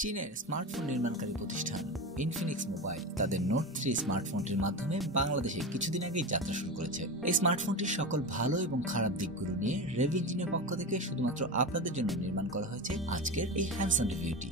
চীনের স্মার্টফোন নির্মাণকারী প্রতিষ্ঠান Infinix mobile তাদের নোট 3 স্মার্টফোনটির মাধ্যমে বাংলাদেশে কিছুদিন আগেই যাত্রা শুরু করেছে। এই স্মার্টফোনটির সকল ভালো এবং খারাপ দিকগুলো নিয়ে রেভ ইঞ্জিনের পক্ষ থেকে শুধুমাত্র আপনাদের জন্য নির্মাণ করা হয়েছে আজকের এই হ্যান্ডসাম রিভিউটি।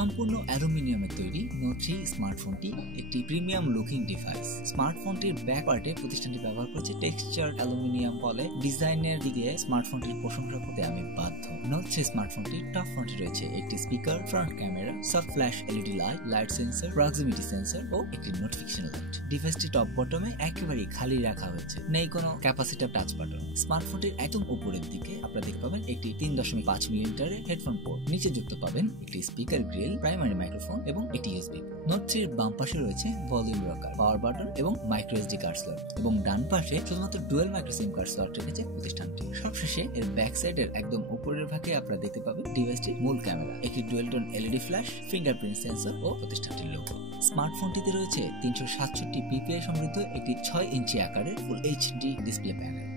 সম্পূর্ণ অ্যালুমিনিয়ামের তৈরি নোট 3 স্মার্টফোনটি একটি প্রিমিয়াম লুকিং ডিভাইস। স্মার্টফোনটির ব্যাক পার্টে প্রতিষ্ঠানটি ব্যবহার করেছে টেক্সচার অ্যালুমিনিয়াম বলে। ডিজাইনের দিকে স্মার্টফোনটির প্রশংসা করতে আমি বাধ্য। নোট 3 স্মার্টফোনটির টপ ফ্রন্টে রয়েছে একটি speaker, front camera, soft flash LED light sensor, proximity sensor ও একটি নোটিফিকেশন লাইট। ডিভাইসটি টপ বটমে একেবারেই খালি রাখা হয়েছে, নেই কোনো ক্যাপাসিটিভ টাচ বাটন। স্মার্টফোনটির একদম উপরের দিকে আপনারা দেখতে পাবেন একটি 3.5 মিলিমিটারের হেডফোন পোর্ট। নিচে যুক্ত পাবেন একটি স্পিকার গ্রিল, প্রাইমারি মাইক্রোফোন এবং একটি ইউএসবি। নোট 3 এর বাম পাশে রয়েছে ভলিউম রকার, পাওয়ার বাটন এবং মাইক্রো এসডি কার্ড স্লট, এবং ডান পাশে শুধুমাত্র ডুয়াল মাইক্রো সিম কার্ড স্লট রেখেছে প্রতিষ্ঠানটি। সবশেষে এর ব্যাক সাইডের একদম উপরের ভাগে আপনারা দেখতে পাবেন ডিভাইসটির মূল ক্যামেরা, একটি dual tone LED flash, fingerprint sensor ও প্রতিষ্ঠানটির লোগো। স্মার্টফোনটিতে রয়েছে 367 পিপিআই সমৃদ্ধ একটি 6 ইঞ্চি আকারের full HD display panel.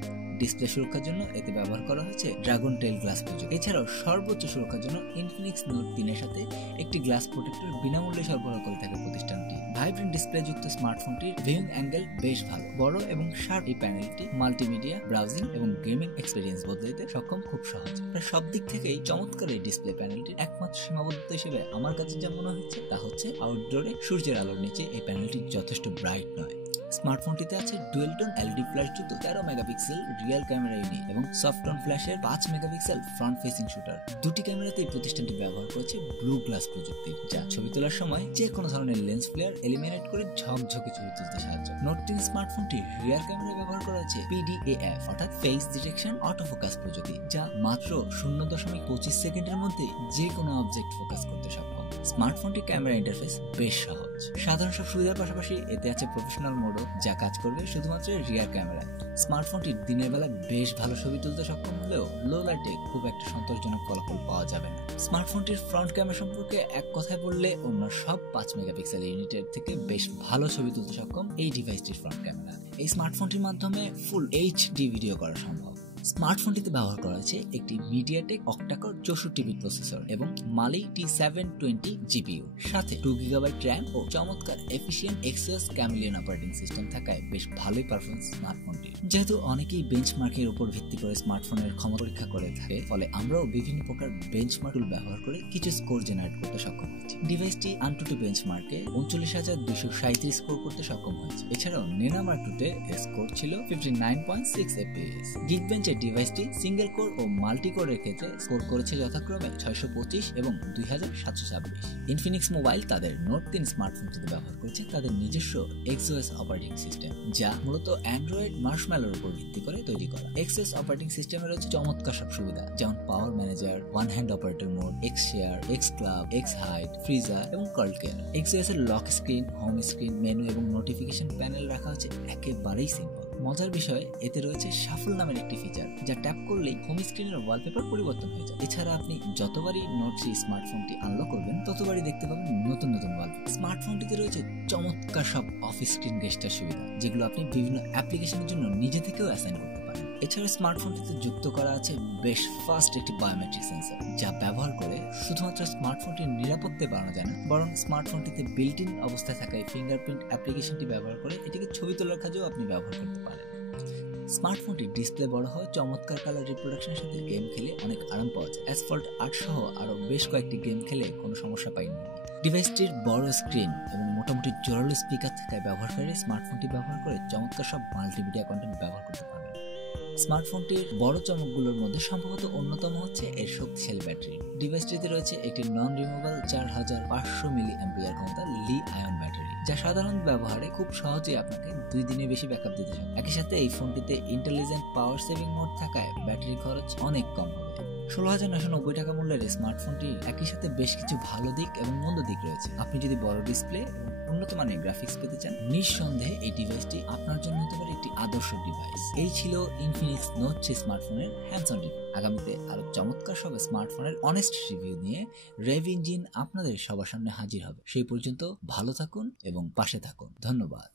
Display সুরক্ষার জন্য এতে ব্যবহার করা হয়েছে ড্রাগন টেল গ্লাস প্রযুক্তি। এছাড়াও সর্বোচ্চ সুরক্ষার জন্য ইনফিনিক্স নোট 3 এর সাথে একটি গ্লাস প্রোটেক্টর বিনামূল্যে সরবরাহ করে থাকে প্রতিষ্ঠানটি। ভাইব্রেন্ট ডিসপ্লে যুক্ত স্মার্টফোনটির ভিউইং অ্যাঙ্গেল বেশ ভালো, বড় এবং শার্প। এই প্যানেলটি মাল্টিমিডিয়া, ব্রাউজিং এবং গেমিং এক্সপিরিয়েন্স বদলে দিতে সক্ষম খুব সহজ। প্রায় সব দিক থেকেই চমৎকার এই ডিসপ্লে প্যানেলটির একমাত্র সীমাবদ্ধতা হিসেবে আমার কাছে যা মনে হচ্ছে তা হচ্ছে আউটডোরে সূর্যের আলোর নিচে এই প্যানেলটি যথেষ্ট ব্রাইট নয়। স্মার্টফোনটিতে আছে ডুয়াল টোন এলইডি ফ্ল্যাশ যুক্ত 13 মেগাপিক্সেল রিয়েল ক্যামেরা ইউনিট এবং সফট টোন ফ্ল্যাশের 5 মেগাপিক্সেল ফ্রন্ট ফেসিং শুটার। দুটি ক্যামেরাতেই প্রতিষ্ঠানটি ব্যবহার করেছে ব্লু গ্লাস প্রযুক্তি, যা ছবি তোলার সময় যে কোনো ধরনের লেন্স ফ্লেয়ার এলিমিনেট করে ঝকঝকে ছবি তুলতে সাহায্য। নোট 3 স্মার্টফোনটির রিয়ার ক্যামেরা ব্যবহার করা হয়েছে PDAF অর্থাৎ ফেস ডিটেকশন অটোফোকাস প্রযুক্তি, যা মাত্র 0.25 সেকেন্ডের মধ্যে যে কোনো অবজেক্ট ফোকাস করতে সক্ষম। স্মার্টফোনটির ক্যামেরা ইন্টারফেস বেশ সহজ। সাধারণ সব সুবিধার পাশাপাশি এতে আছে প্রফেশনাল মোডও, যা কাজ করবে শুধুমাত্র রিয়ার ক্যামেরায়। স্মার্টফোনটি দিনের বেলা বেশ ভালো ছবি তুলতে সক্ষম হলেও লো লাইটে খুব একটা সন্তোষজনক ফলাফল পাওয়া যাবে না। স্মার্টফোনটির ফ্রন্ট ক্যামেরা সম্পর্কে এক কথায় বললে অন্য সব 5 মেগাপিক্সেল ইউনিটের থেকে বেশ ভালো ছবি তুলতে সক্ষম এই ডিভাইসটির ফ্রন্ট ক্যামেরা। এই স্মার্টফোনটির মাধ্যমে ফুল এইচডি ভিডিও করা সম্ভব। স্মার্টফোনটিতে ব্যবহার করা হয়েছে একটি মিডিয়াটেক অক্টাকোর 64 বিট প্রসেসর এবং মালি T720 জিপিইউ, সাথে 2 গিগাবাইট র্যাম ও চমৎকার efficient Axios chameleon operating system থাকায় বেশ ভালোই পারফরমেন্স স্মার্টফোনটির। যেহেতু অনেকেই বেঞ্চমার্কের উপর ভিত্তি করে স্মার্টফোনের ক্ষমতা পরীক্ষা করে থাকে, ফলে আমরাও বিভিন্ন প্রকার বেঞ্চমার্ক টুল ব্যবহার করে কিছু স্কোর জেনারেট করতে সক্ষম হয়েছি। ডিভাইসটি আনটুটু বেঞ্চমার্কে 39,237 স্কোর করতে সক্ষম হয়েছে। এছাড়াও নেনামার্কটুতে স্কোর ছিল 59.6 FPS। গিকবেঞ্চ ডিভাইসটি সিঙ্গেল কোর ও মাল্টি কোরের ক্ষেত্রে স্কোর করেছে যথাক্রমে 625 এবং 2726। ইনফিনিক্স মোবাইল তাদের নোট 3 স্মার্টফোনটিতে ব্যবহার করেছে তাদের নিজস্ব XOS অপারেটিং সিস্টেম, যা মূলত অ্যান্ড্রয়েড মার্শম্যালোর উপর ভিত্তি করে তৈরি করা। XOS অপারেটিং সিস্টেমে রয়েছে চমৎকার সব সুবিধা, যেমন power manager, one hand operator mode, X share, X club, X hide, freezer এবং কল্ড কেয়ার। XOS এর lock screen, home screen, menu এবং নোটিফিকেশন প্যানেল রাখা হচ্ছে একেবারেই সিম্পল। মজার বিষয়, এতে রয়েছে শাফল নামের একটি ফিচার, যা ট্যাপ করলেই হোম স্ক্রিনের ওয়ালপেপার পরিবর্তন হয়ে যায়। এছাড়া আপনি যতবারই নোট 3 স্মার্টফোনটি আনলক করবেন ততবারই দেখতে পাবেন নতুন নতুন ওয়ালপেপার। স্মার্টফোনটিতে রয়েছে চমৎকার সব অফিস স্ক্রিন গেস্টার সুবিধা, যেগুলো আপনি বিভিন্ন অ্যাপ্লিকেশনের জন্য নিজে থেকেও অ্যাসাইন করতে পারেন। এছাড়া স্মার্টফোনটিতে যুক্ত করা আছে বেশ ফাস্ট একটি বায়োমেট্রিক সেন্সর, যা ব্যবহার করে শুধুমাত্র স্মার্টফোনটির নিরাপত্তা বাড়ানো যায় না, বরং স্মার্টফোনটিতে বিল্ট ইন অবস্থায় থাকা এই ফিঙ্গারপ্রিন্ট অ্যাপ্লিকেশনটি ব্যবহার করে এটিকে ছবি তোলার কাজেও আপনি ব্যবহার করতে পারেন। স্মার্টফোনটির ডিসপ্লে বড় হয়, চমৎকার কালার রিপ্রোডাকশনের সাথে গেম খেলে অনেক আরাম পাওয়া যায়। অ্যাসফল্ট 8 সহ আরো বেশ কয়েকটি গেম খেলে কোনো সমস্যা পাইনি। ডিভাইসটির বড় স্ক্রিন এবং মোটামুটি জোরালো স্পিকার থাকায় ব্যবহারকারী স্মার্টফোনটি ব্যবহার করে চমৎকার সব মাল্টিমিডিয়া কন্টেন্ট ব্যবহার করতে পারবেন। স্মার্টফোনটির বড় চমকগুলোর মধ্যে সম্ভবত অন্যতম হচ্ছে এর শক্তিশালী ব্যাটারি। ডিভাইসটিতে রয়েছে একটি নন রিমুভেবল 4500 মিলি অ্যাম্পিয়ার ক্ষমতার লি আয়ন ব্যাটারি, যা সাধারণ ব্যবহারে খুব সহজেই আপনাকে 2 দিনের বেশি ব্যাকআপ দিতে সক্ষম। একই সাথে এই ফোনটিতে ইন্টেলিজেন্ট পাওয়ার সেভিং মোড থাকায় ব্যাটারি খরচ অনেক কম হবে। 16,990 টাকা মূল্যের স্মার্টফোনটি একই সাথে বেশ কিছু ভালো দিক এবং মন্দ দিক রয়েছে। আপনি যদি বড় ডিসপ্লে এবং উন্নত মানের গ্রাফিক্স পেতে চান, নিঃসন্দেহে এই ডিভাইসটি আপনার জন্য হতে পারে একটি আদর্শ ডিভাইস। এই ছিল ইনফিনিক্স নোট 3 স্মার্টফোনের হ্যান্ডস-অন রিভিউ। আগামীতে আরো চমৎকার সব স্মার্টফোনের অনেস্ট রিভিউ নিয়ে রেভ ইঞ্জিন আপনাদের সবার সামনে হাজির হবে। সেই পর্যন্ত ভালো থাকুন এবং পাশে থাকুন। ধন্যবাদ।